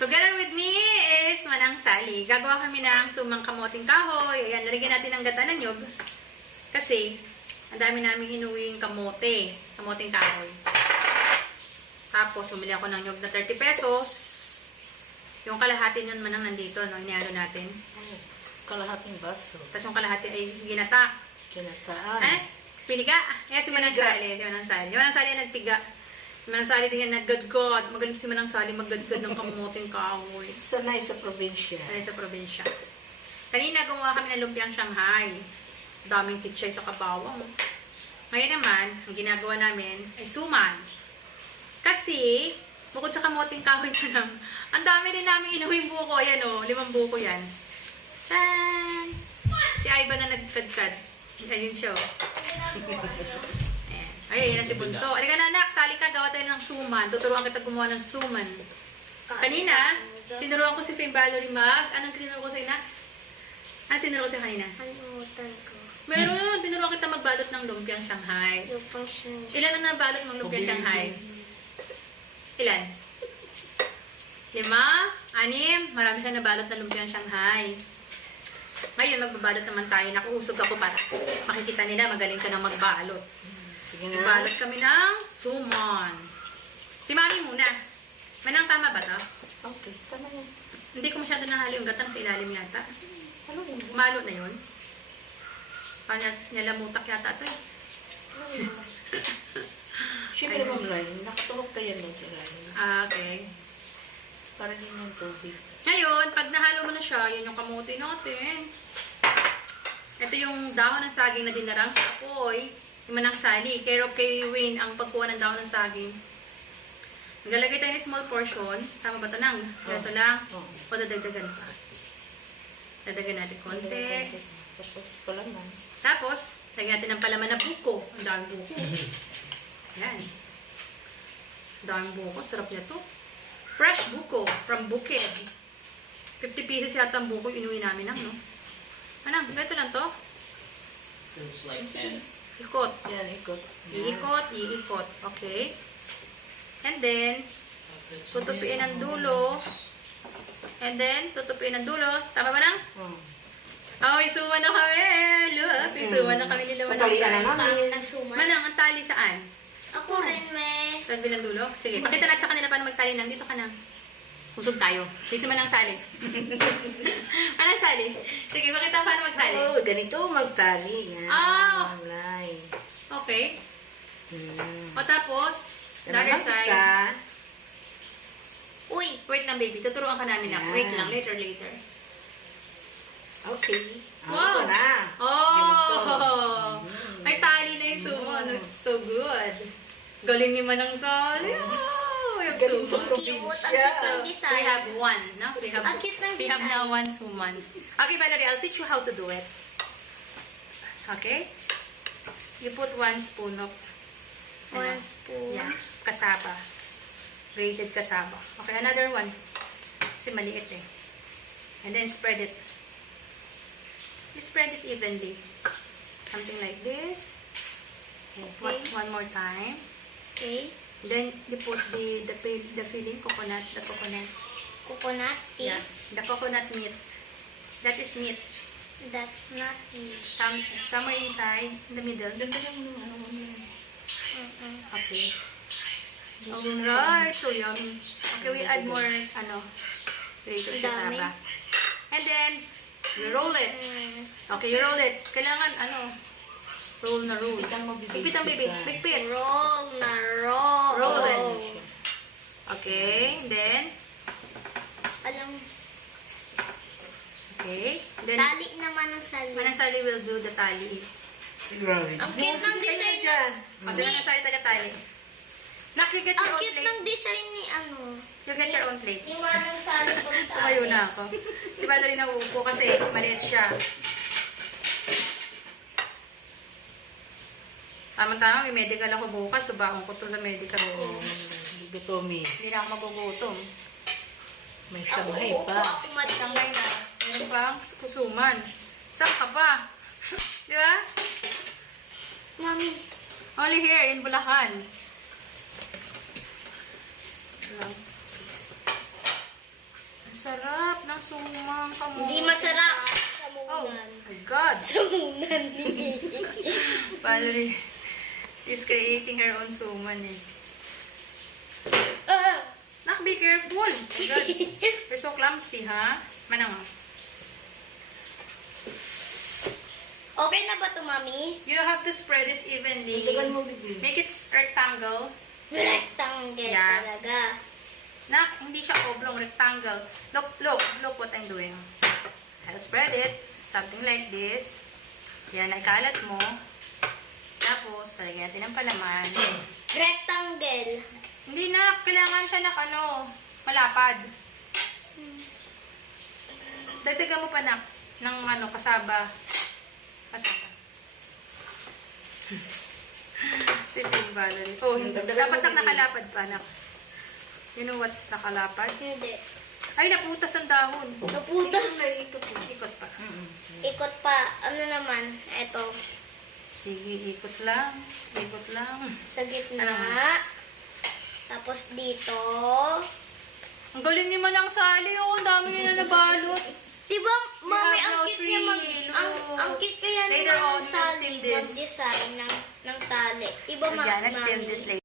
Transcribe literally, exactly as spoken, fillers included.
Together with me is Manang Sally. Gagawa kami ng sumang kamoting kahoy. Ayan, lalagyan natin ng gata ng nyog. Kasi, ang dami namin hinuwing kamote. Kamoting kahoy. Tapos, bumili ako ng nyog na thirty pesos. Yung kalahati nun Manang nandito, no? Iniano natin. Ano? Kalahating baso. Tapos yung kalahati ay ginata. Kinataan. Eh? Piniga. Ayan si Manang Sally. Si Manang Sally. Si Manang Sally nagtiga. Si Manang Sally din yan naggadgad. Magaling si Manang Sally maggadgad ng kamuting kahoy. Sanay sa probinsya. Sanay sa probinsya. Kanina gumawa kami ng lumpiang Shanghai. Daming kitchay sa kabawang. Ngayon naman, ang ginagawa namin ay suman. Kasi, bukod sa kamuting kahoy na lang, ang dami rin namin inuwing buko. Ayan o, limang buko yan. Tsan! Si Ivan na nagkadkad. Ayun siya o. Ayan. Ay, yan na si Bunso. Alika na anak, sali ka, gawa tayo ng suman. Tuturuan kita gumawa ng suman. Kanina, tinuruan ko si Fame Valerie mag. Anong tinuro ko sa ina? Ano tinuro ko sa kanina? Kalimutan ko. Meron, tinuruan kita magbalot ng lumpiang Shanghai. Yung pang sin- Ilan ang nabalot ng lumpiang Shanghai? Ilan? Lima? Anim? Marami siya nabalot ng lumpiang Shanghai. Ngayon, magbabalot naman tayo. Nakuusog ako para makikita nila magaling ka na magbalot. Sige na. Magbalot kami ng suman. Si Mami muna. Manang tama ba to? Okay, tama na. Hindi ko masyado nahali yung gata sa ilalim yata. Ano yun? Malo na yun. Parang nalamutak yata ito eh. Siyempre mong Ryan, nakatulog kayo nun sa Ryan. Ah, okay. Para din yung tubig. Ngayon, pag nahalo mo na siya, yun yung kamote natin. Ito yung dahon ng saging na dinarang sa apoy. Yung Manang Sally. Care of kay Wayne ang pagkuha ng dahon ng saging. Naglalagay tayo ng small portion. Tama ba ito nang? Ganito lang. Oo. O dadagdagan pa. Dadagdagan natin konti. Tapos pala man. Tapos, lagyan natin ng palaman na buko. Ang daming buko. Yan. Ang daming buko. Sarap niya to. Fresh buko from Bukid. fifty pieces yata ang buko. Inuwi namin lang, no? Anang, ganito lang to. Feels like ten. Ikot. Yan, ikot. Iikot, iikot. Okay. And then, tutupiin ang dulo. And then, tutupiin ang dulo. Tama ba nang? Oh. Oh, isuman na kami. Look, isuman na kami nila. Tatalian na namin. Ang suman. Manang, ang tali saan? Ako rin, may... Sa bilang dulo? Sige, pakita natin sa kanila paano magtali nang. Dito ka na. Usog tayo. Dito man ang sali. Anong sali? Sige, pakita paano magtali. Oo, ganito magtali. Yan. Ah. Malay. Okay. Hmm. O tapos, the other Naman side. isa. Uy! Wait lang, baby. Tuturuan ka namin na. Yan. Wait lang. Later, later. Okay. Ah, Wow. ito na. Oh! Ganito. May tali na yung sumo. Ano? So good. Galing ni Manang Sally. Oh, we have Galing sumo. sa Cute. Ang cute So, ng we design. have one, no? We have, Ang cute ng we have design. now one suman. Okay, Valerie, I'll teach you how to do it. Okay? You put one spoon of ano, One spoon. yeah, kasaba. Grated kasaba. Okay, another one. Kasi maliit eh. And then spread it. You spread it evenly. Something like this. Okay. One, one more time. Okay. Then you put the the fill- the filling coconut, the coconut. Coconut tea. Yeah, the coconut meat. That is meat. That's not tea. Some somewhere inside, in the middle. Doon doon yung ano mo yan. Mm-mm. Okay. Alright, so yummy. Okay, we add more ano, grated Ang dami. kasaba. And then you roll it. Mm. Okay, you roll it. Kailangan ano, roll na roll. Ipitan mo, bibig. Ipit ang baby. Bigpit. Roll na roll. Roll it. Okay, then Alam, okay. Then tali naman ang sali. Manang Sally will do the tali. Grabe. Ang cute ng design na, Dyan. O, si Manang Sally taga-tali. Nak, you get ang your own cute plate. ng design ni ano. You get your own plate. Yung manang sali ko Tumayo na ako. Si Valerie nauupo kasi maliit siya. Tama-tama, may medical ako bukas. Subaon ko to sa medical ko. Gutomi. Hindi na ako magugutom. May Ako sangay upo, pa. ako mati. Sangay na. Meron pa ang kusuman. Saan ka pa? Di ba? Mami, Only here in Bulacan. Ang sarap ng sumang kamote. Hindi masarap. Oh Samunan. my God. Samunan ni. Valerie is creating her own suman eh. Ah! Nak, be careful. Oh my God. You're so clumsy, ha? Manang. Okay na ba to, Mami? You have to spread it evenly. Tagal mo, baby. Make it rectangle. Rectangle Yeah. talaga. Nak, hindi siya oblong, rectangle. Look, look, look what I'm doing. I'll spread it. Something like this. Yan, ikalat mo. Tapos, talagyan natin ng palaman. Rectangle. Hindi na, kailangan siya ng ano, malapad. Dagdagan mo pa na ng ano, kasaba. Kasaba. Si Big Valerie. Oh, hindi. Dagdagan Dapat mo, nak Bibi. nakalapad pa, nak. You know what's nakalapad? Hindi. Ay, naputas ang dahon. Naputas. Sige, ikot mo. Ikot pa. Mm-mm. Ikot pa. Ano naman? Ito. Sige, ikot lang. Ikot lang. Sa gitna. Ano? Tapos dito. Ang galing ni Manang Sally. Oh, ang dami nila nabalot. Diba, Mami, have ang no cute niya mag... tree, Ang, look. ang cute kaya ni Later Manang on, we'll Sally steam this. mag-design ng, ng tali. Diba, Ma- Ayan, let's steam Mami? this later.